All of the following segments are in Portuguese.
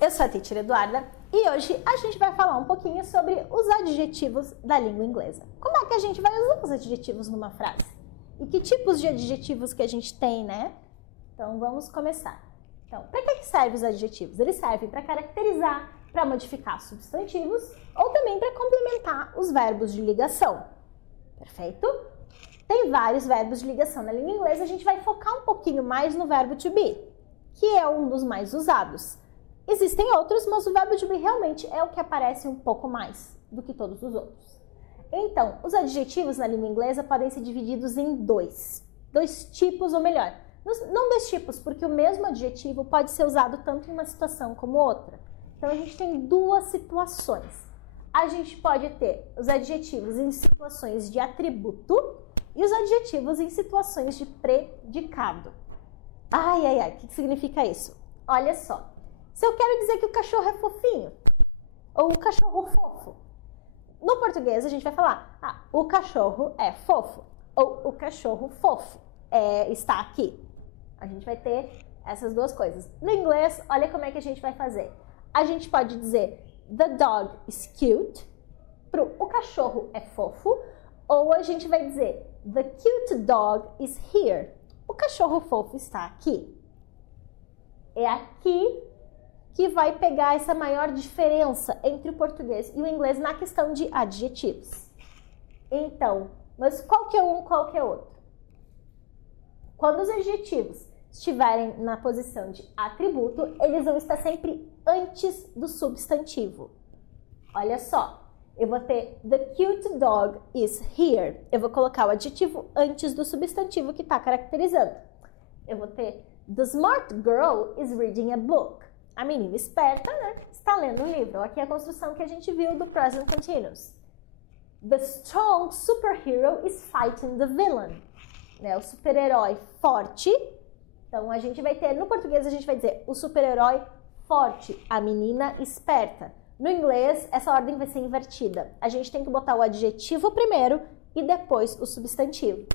eu sou a Teacher Eduarda e hoje a gente vai falar um pouquinho sobre os adjetivos da língua inglesa. Como é que a gente vai usar os adjetivos numa frase? E que tipos de adjetivos que a gente tem, né? Então vamos começar. Então, para que servem os adjetivos? Eles servem para caracterizar, para modificar substantivos ou também para complementar os verbos de ligação. Perfeito? Tem vários verbos de ligação na língua inglesa, a gente vai focar um pouquinho mais no verbo to be, que é um dos mais usados. Existem outros, mas o verbo to be realmente é o que aparece um pouco mais do que todos os outros. Então, os adjetivos na língua inglesa podem ser divididos em dois tipos, ou melhor, não dois tipos, porque o mesmo adjetivo pode ser usado tanto em uma situação como outra. Então, a gente tem duas situações. A gente pode ter os adjetivos em situações de atributo e os adjetivos em situações de predicado. O que significa isso? Olha só, se eu quero dizer que o cachorro é fofinho, ou o cachorro fofo, no português a gente vai falar, o cachorro é fofo, ou o cachorro fofo está aqui. A gente vai ter essas duas coisas. No inglês, olha como é que a gente vai fazer. A gente pode dizer, the dog is cute, o cachorro é fofo, ou a gente vai dizer, the cute dog is here. O cachorro fofo está aqui. É aqui que vai pegar essa maior diferença entre o português e o inglês na questão de adjetivos. Então, mas qual que é um, qual que é outro? Quando os adjetivos estiverem na posição de atributo, eles vão estar sempre antes do substantivo. Olha só, eu vou ter the cute dog is here. Eu vou colocar o adjetivo antes do substantivo que está caracterizando. Eu vou ter the smart girl is reading a book. A menina esperta, né, está lendo um livro. Aqui é a construção que a gente viu do present continuous. The strong superhero is fighting the villain. Né, o super-herói forte. Então, a gente vai ter, no português, a gente vai dizer o super-herói forte, a menina esperta. No inglês, essa ordem vai ser invertida. A gente tem que botar o adjetivo primeiro e depois o substantivo.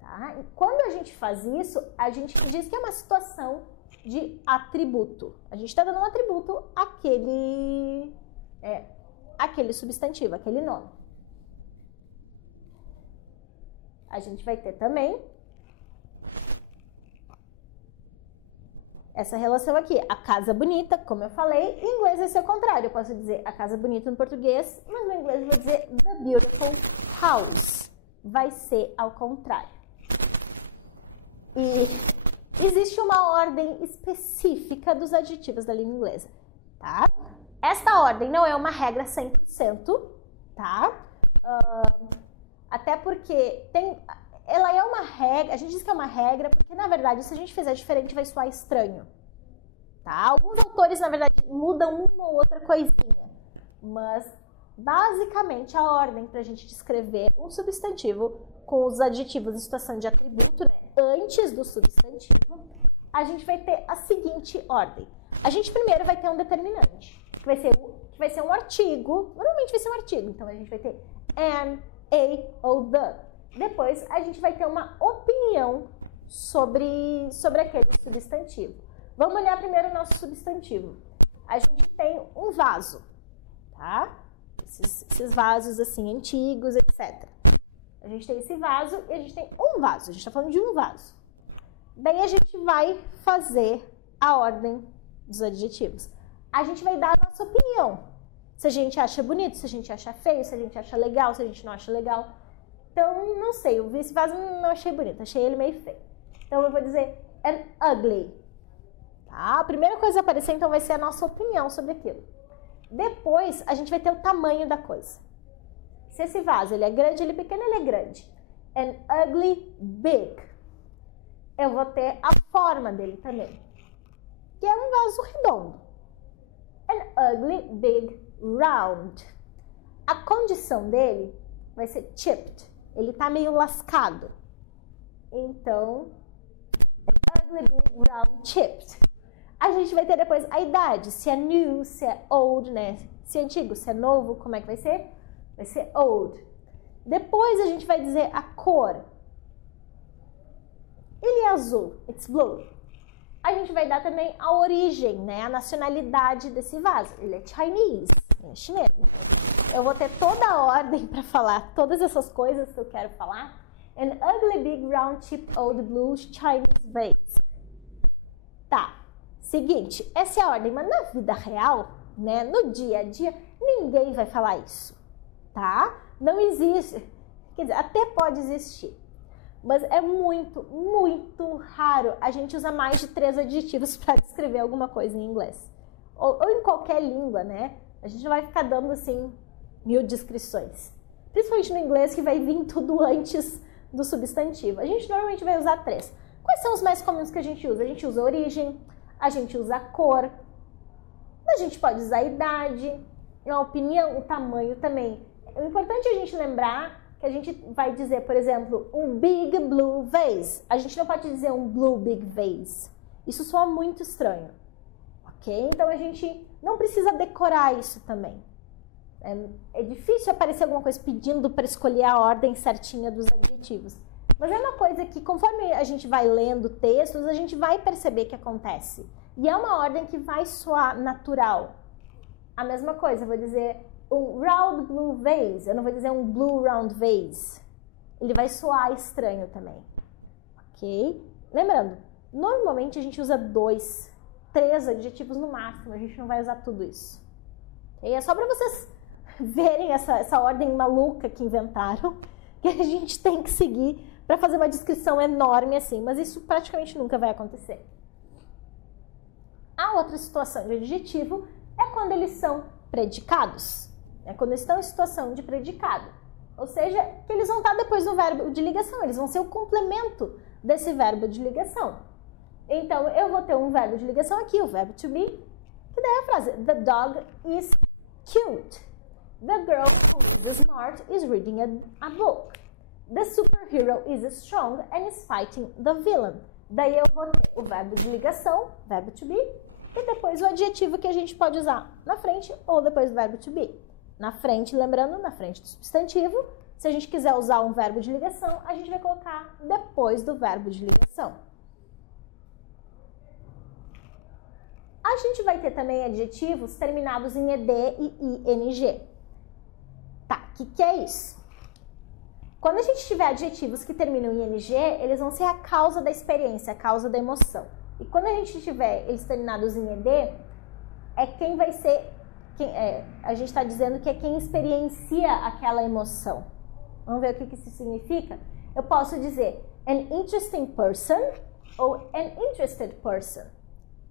Tá? E quando a gente faz isso, a gente diz que é uma situação de atributo. A gente está dando um atributo àquele substantivo, aquele nome. A gente vai ter também essa relação aqui, a casa bonita, como eu falei, em inglês vai ser o contrário. Eu posso dizer a casa bonita no português, mas no inglês eu vou dizer the beautiful house. Vai ser ao contrário. E existe uma ordem específica dos adjetivos da língua inglesa, tá? Esta ordem não é uma regra 100%, tá? Até porque ela é uma regra, a gente diz que é uma regra, porque na verdade se a gente fizer diferente vai soar estranho, tá? Alguns autores na verdade mudam uma ou outra coisinha, mas basicamente a ordem para a gente descrever um substantivo com os adjetivos em situação de atributo, né, antes do substantivo, a gente vai ter a seguinte ordem. A gente primeiro vai ter um determinante, que vai ser um artigo, normalmente vai ser um artigo, então a gente vai ter an, a ou the. Depois, a gente vai ter uma opinião sobre aquele substantivo. Vamos olhar primeiro o nosso substantivo. A gente tem um vaso, tá? Esses vasos, assim, antigos, etc. A gente tem esse vaso e a gente tem um vaso. A gente está falando de um vaso. Daí, a gente vai fazer a ordem dos adjetivos. A gente vai dar a nossa opinião. Se a gente acha bonito, se a gente acha feio, se a gente acha legal, se a gente não acha legal. Então, não sei, eu vi esse vaso e não achei bonito, achei ele meio feio. Então, eu vou dizer an ugly. Tá? A primeira coisa a aparecer, então, vai ser a nossa opinião sobre aquilo. Depois, a gente vai ter o tamanho da coisa. Se esse vaso ele é grande, ele é pequeno, ele é grande. An ugly big. Eu vou ter a forma dele também, que é um vaso redondo. An ugly big round. A condição dele vai ser chipped. Ele tá meio lascado. Então, ugly, big, round, chipped. A gente vai ter depois a idade. Se é new, se é old, né? Se é antigo, se é novo, como é que vai ser? Vai ser old. Depois a gente vai dizer a cor. Ele é azul. It's blue. a gente vai dar também a origem, né? A nacionalidade desse vaso. Ele é Chinese, é chinês. Eu vou ter toda a ordem para falar todas essas coisas que eu quero falar. An ugly big round chipped old blue Chinese vase. Tá, seguinte, essa é a ordem, mas na vida real, né, no dia a dia, ninguém vai falar isso, tá? Não existe, quer dizer, até pode existir, mas é muito, muito raro a gente usar mais de 3 adjetivos para descrever alguma coisa em inglês. Ou em qualquer língua, né? A gente não vai ficar dando, assim, 1000 descrições. Principalmente no inglês, que vai vir tudo antes do substantivo. A gente normalmente vai usar 3. Quais são os mais comuns que a gente usa? A gente usa origem, a gente usa cor, a gente pode usar a idade, a opinião, o tamanho também. O importante é a gente lembrar que a gente vai dizer, por exemplo, um big blue vase. A gente não pode dizer um blue big vase. Isso soa muito estranho, ok? Então a gente não precisa decorar isso também. É difícil aparecer alguma coisa pedindo para escolher a ordem certinha dos adjetivos. Mas é uma coisa que, conforme a gente vai lendo textos, a gente vai perceber que acontece. E é uma ordem que vai soar natural. A mesma coisa, eu vou dizer um round blue vase, eu não vou dizer um blue round vase. Ele vai soar estranho também. Ok? Lembrando, normalmente a gente usa 2, 3 adjetivos no máximo, a gente não vai usar tudo isso. Okay? É só para vocês verem essa ordem maluca que inventaram, que a gente tem que seguir para fazer uma descrição enorme assim, mas isso praticamente nunca vai acontecer. A outra situação de adjetivo é quando eles são predicados, é quando estão em situação de predicado, ou seja, que eles vão estar depois do verbo de ligação, eles vão ser o complemento desse verbo de ligação. Então, eu vou ter um verbo de ligação aqui, o verbo to be, que daí é a frase, the dog is cute. The girl who is smart is reading a book. The superhero is strong and is fighting the villain. Daí eu vou ter o verbo de ligação, verbo to be, e depois o adjetivo que a gente pode usar na frente ou depois do verbo to be. Na frente, lembrando, na frente do substantivo. Se a gente quiser usar um verbo de ligação, a gente vai colocar depois do verbo de ligação. A gente vai ter também adjetivos terminados em ed e ing. Tá, o que é isso? Quando a gente tiver adjetivos que terminam em ing, eles vão ser a causa da experiência, a causa da emoção. E quando a gente tiver eles terminados em ed, é quem vai ser, a gente está dizendo que é quem experiencia aquela emoção. Vamos ver o que isso significa? Eu posso dizer an interesting person ou an interested person.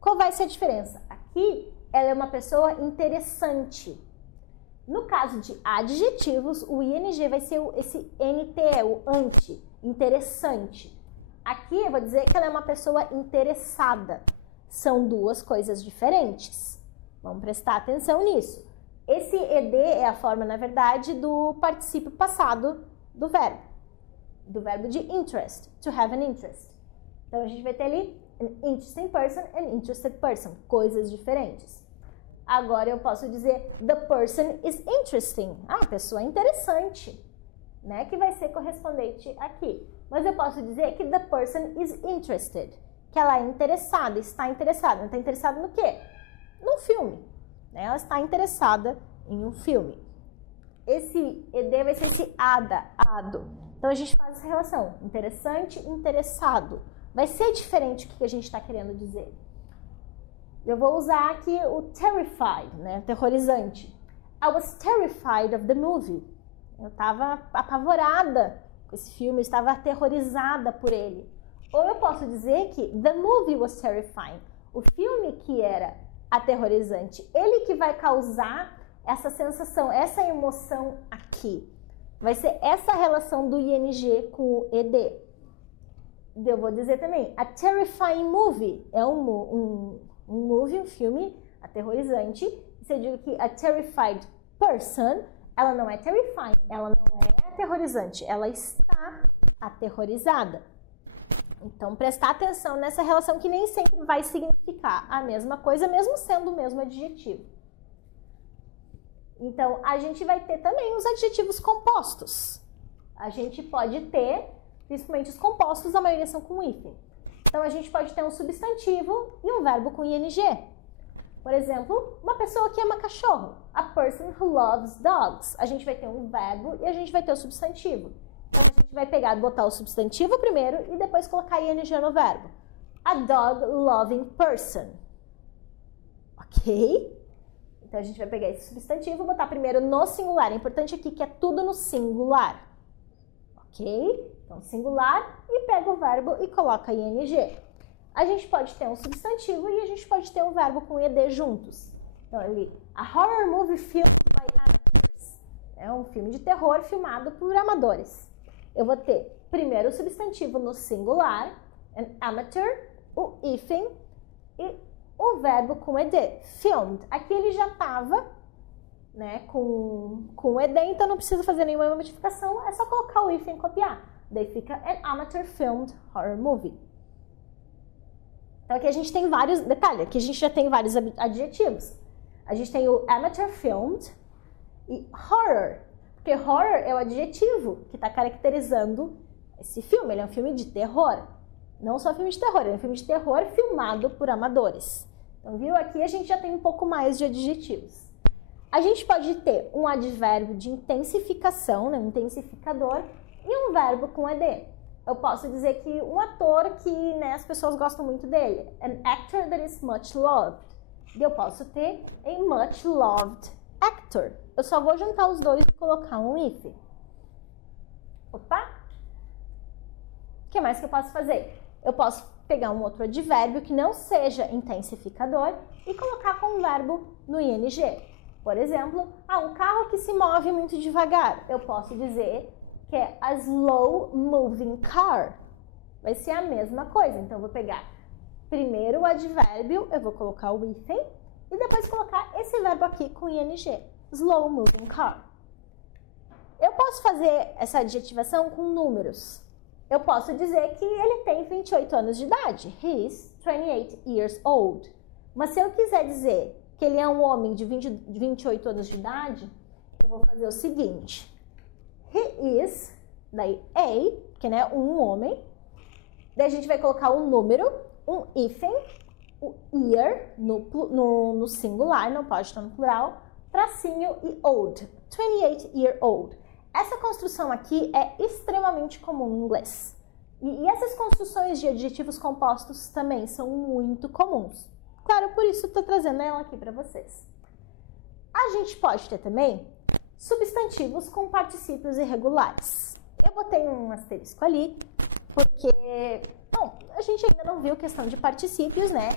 Qual vai ser a diferença? Aqui, ela é uma pessoa interessante. No caso de adjetivos, o ing vai ser esse NTE, o anti, interessante. Aqui eu vou dizer que ela é uma pessoa interessada. São 2 coisas diferentes. Vamos prestar atenção nisso. Esse ed é a forma, na verdade, do particípio passado do verbo de interest, to have an interest. Então, a gente vai ter ali an interesting person and interested person, coisas diferentes. Agora eu posso dizer the person is interesting. A pessoa é interessante, né? Que vai ser correspondente aqui. Mas eu posso dizer que the person is interested, que ela é interessada, está interessada. Ela está interessada no quê? Num filme. Né? Ela está interessada em um filme. Esse ed vai ser esse ado. Então a gente faz essa relação. Interessante, interessado. Vai ser diferente o que a gente está querendo dizer. Eu vou usar aqui o terrified, né? Aterrorizante. I was terrified of the movie. Eu estava apavorada com esse filme, eu estava aterrorizada por ele. Ou eu posso dizer que the movie was terrifying. O filme que era aterrorizante. Ele que vai causar essa sensação, essa emoção aqui. Vai ser essa relação do ing com o ed. Eu vou dizer também, a terrifying movie é um movie, um filme aterrorizante. Se eu digo que a terrified person, ela não é terrifying, ela não é aterrorizante, ela está aterrorizada. Então, prestar atenção nessa relação que nem sempre vai significar a mesma coisa, mesmo sendo o mesmo adjetivo. Então, a gente vai ter também os adjetivos compostos. A gente pode ter, principalmente os compostos, a maioria são com hífen. Então, a gente pode ter um substantivo e um verbo com ing. Por exemplo, uma pessoa que ama cachorro. A person who loves dogs. A gente vai ter um verbo e a gente vai ter o substantivo. Então, a gente vai pegar e botar o substantivo primeiro e depois colocar ing no verbo. A dog loving person. Ok? Então, a gente vai pegar esse substantivo e botar primeiro no singular. É importante aqui que é tudo no singular. Ok? Então, singular e pega o verbo e coloca ing. A gente pode ter um substantivo e a gente pode ter um verbo com ed juntos. Então, ali, a horror movie filmed by amateurs. É um filme de terror filmado por amadores. Eu vou ter primeiro o substantivo no singular, an amateur, o hífen e o verbo com ed, filmed. Aqui ele já estava, né, com ed, então não precisa fazer nenhuma modificação, é só colocar o hífen e copiar. Daí fica an amateur filmed horror movie. Então aqui a gente tem vários, detalhe, aqui a gente já tem vários adjetivos. A gente tem o amateur filmed e horror, porque horror é o adjetivo que está caracterizando esse filme, ele é um filme de terror. Não só filme de terror, ele é um filme de terror filmado por amadores. Então, viu? Aqui a gente já tem um pouco mais de adjetivos. A gente pode ter um advérbio de intensificação, né, um intensificador, e um verbo com ed. Eu posso dizer que um ator que, né, as pessoas gostam muito dele. An actor that is much loved. E eu posso ter a much loved actor. Eu só vou juntar os dois e colocar um if. Opa! O que mais que eu posso fazer? Eu posso pegar um outro advérbio que não seja intensificador e colocar com um verbo no ing. Por exemplo, um carro que se move muito devagar. Eu posso dizer que é a slow moving car. Vai ser a mesma coisa. Então, eu vou pegar primeiro o advérbio, eu vou colocar o hífen e depois colocar esse verbo aqui com ing. Slow moving car. Eu posso fazer essa adjetivação com números. Eu posso dizer que ele tem 28 anos de idade. He is 28 years old. Mas se eu quiser dizer que ele é um homem de 28 anos de idade, eu vou fazer o seguinte. He is, daí a, que né, um homem. Daí a gente vai colocar um número, um hífen, o year no singular, não pode estar no plural, tracinho e old, 28 year old. Essa construção aqui é extremamente comum em inglês. E essas construções de adjetivos compostos também são muito comuns. Claro, por isso estou trazendo ela aqui para vocês. A gente pode ter também substantivos com particípios irregulares. Eu botei um asterisco ali, porque, bom, a gente ainda não viu questão de particípios, né?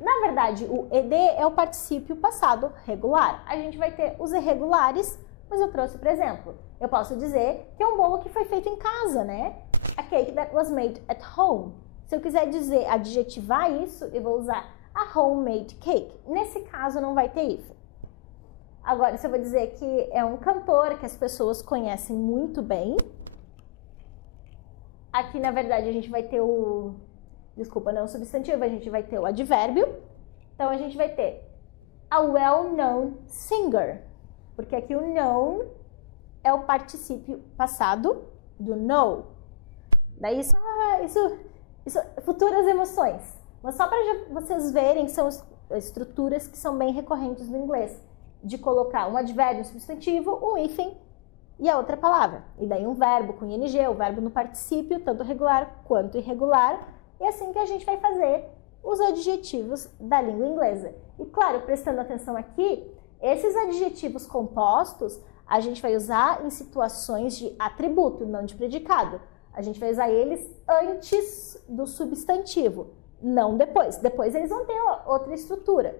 Na verdade, o ed é o particípio passado regular. A gente vai ter os irregulares, mas eu trouxe, por exemplo, eu posso dizer que é um bolo que foi feito em casa, né? A cake that was made at home. Se eu quiser dizer, adjetivar isso, eu vou usar a homemade cake. Nesse caso, não vai ter if. Agora, se eu vou dizer que é um cantor que as pessoas conhecem muito bem, aqui, na verdade, a gente vai ter o... Desculpa, não o substantivo, a gente vai ter o advérbio. Então, a gente vai ter a well-known singer. Porque aqui o known é o particípio passado do know. Daí, isso futuras emoções. Mas só para vocês verem que são estruturas que são bem recorrentes no inglês. De colocar um advérbio, um substantivo, um hífen e a outra palavra. E daí um verbo com ing, o verbo no particípio, tanto regular quanto irregular. E assim que a gente vai fazer os adjetivos da língua inglesa. E claro, prestando atenção aqui, esses adjetivos compostos a gente vai usar em situações de atributo, não de predicado. A gente vai usar eles antes do substantivo, não depois. Depois eles vão ter outra estrutura.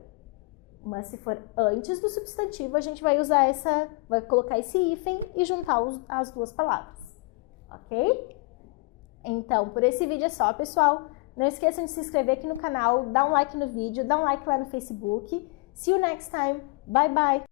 Mas se for antes do substantivo, a gente vai usar vai colocar esse hífen e juntar as duas palavras. Ok? Então, por esse vídeo é só, pessoal. Não esqueçam de se inscrever aqui no canal, dar um like no vídeo, dar um like lá no Facebook. See you next time. Bye, bye!